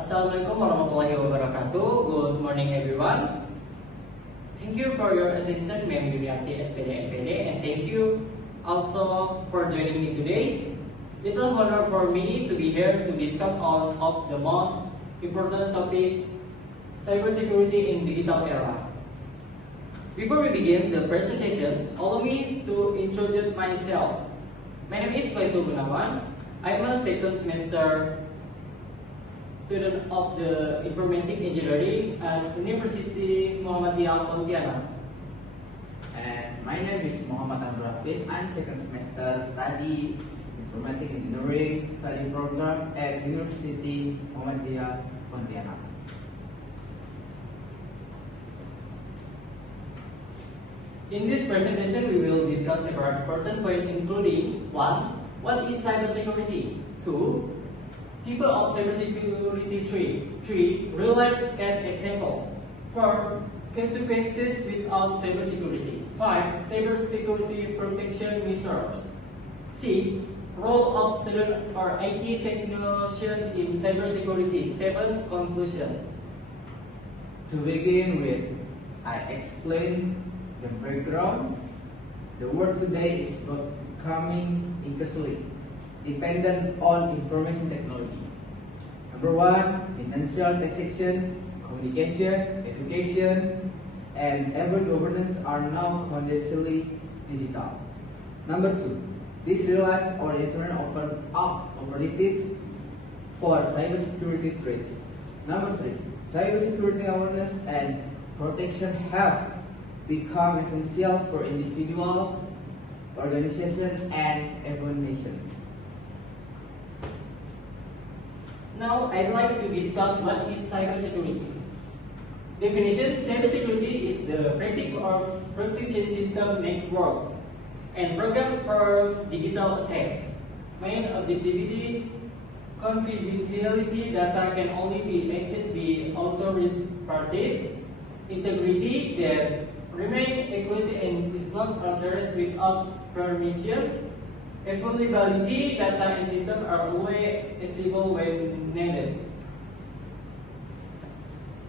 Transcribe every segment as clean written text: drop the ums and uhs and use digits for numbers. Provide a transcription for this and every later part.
Assalamualaikum warahmatullahi wabarakatuh. Good morning everyone. Thank you for your attention, Ma'am Yuniarti SPD NPD, and thank you also for joining me today. It's an honor for me to be here to discuss on of the most important topic, cybersecurity in digital era. Before we begin the presentation, allow me to introduce myself. My name is Faisal Gunawan. I am a second semester student of the Informatic Engineering at University Muhammadiyah Pontianak. And my name is Muhammad Abdul Hafiz. I'm second semester study Informatic Engineering study program at University Muhammadiyah Pontianak. In this presentation, we will discuss several important points including 1. What is cybersecurity? 2. Type of cybersecurity. 3. Real-life case examples. 4. Consequences without cybersecurity. 5. Cybersecurity protection measures. 6. Role of student or IT technician in cybersecurity. 7. Conclusion. To begin with, I explain the background. The world today is becoming increasingly dependent on information technology. Number 1, financial, taxation, communication, education, and every governance are now constantly digital. Number 2, this relies on internet open up opportunities for cybersecurity threats. Number 3, cybersecurity awareness and protection have become essential for individuals, organizations, and even nations. Now, I'd like to discuss what is cybersecurity. Definition: cybersecurity is the practice or protection system network and program for digital attack. Main objectivity: confidentiality data can only be accessed by authorized parties. Integrity that remain equity and is not altered without permission. Availability: data and system are always accessible when needed.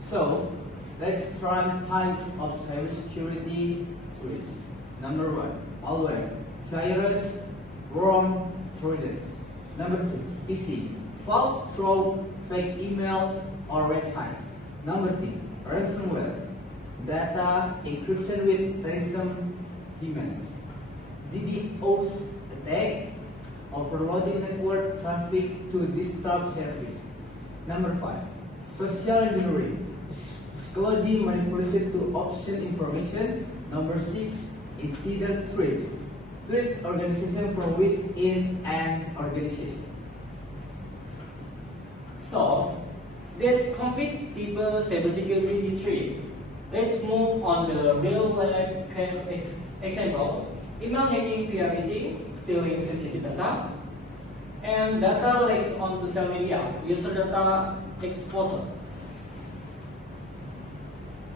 So, let's try types of cybersecurity threats. Number 1, malware, virus, worm, trojan. Number 2, PC, fall through fake emails or websites. Number 3, ransomware, data encryption with terrorism demands. DDoS attack, overloading network traffic to disrupt service. Number 5, social engineering, psychology manipulation to obtain information. Number 6, insider threats, threats organization from within an organization. So, that complete type cybersecurity threat. Let's move on the real-life case example. Email hacking via phishing, stealing sensitive data, and data leaks on social media, user data exposure.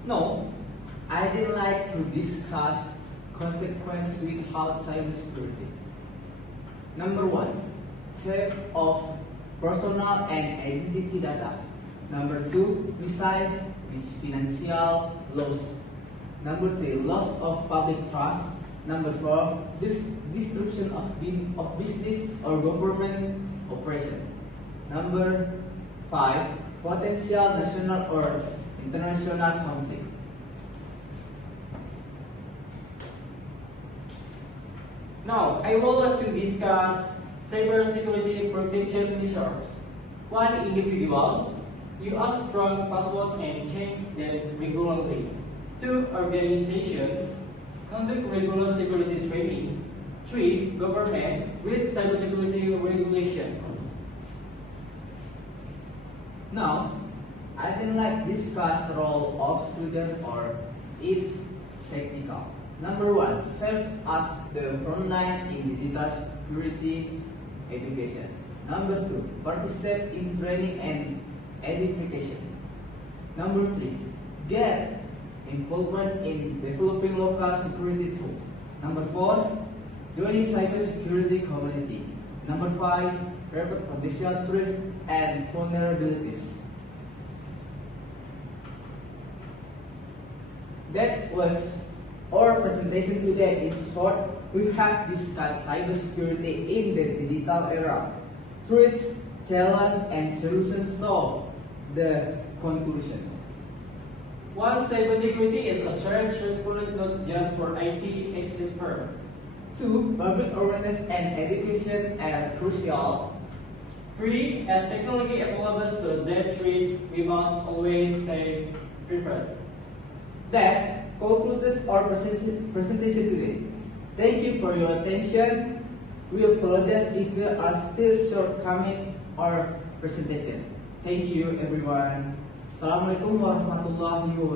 No, I didn't like to discuss consequences without cybersecurity. Number 1, theft of personal and identity data. Number 2, missile financial loss. Number 3, loss of public trust. Number 4, disruption of business or government operation. Number 5, potential national or international conflict. Now, I would like to discuss cybersecurity protection measures. 1. Individual. Use strong password and change them regularly. 2. Organization. Conduct regular security training. 3. Government with cybersecurity regulation. Now, I didn't like discuss role of student or it technical. Number 1, serve as the front line in digital security education. Number 2, participate in training and edification. Number 3, get involvement in developing local security tools. Number 4, join cybersecurity community. Number 5, report potential threats and vulnerabilities. That was our presentation today. In short, we have discussed cybersecurity in the digital era. Threats, challenges, and solutions. So, the conclusion. One, cybersecurity is a shared responsibility not just for IT experts. 2. Public awareness and education are crucial. 3. As technology evolves to that threat, we must always stay prepared. That concludes our presentation today. Thank you for your attention. We apologize if there are still shortcomings our presentation. Thank you everyone. Assalamualaikum warahmatullahi wabarakatuh.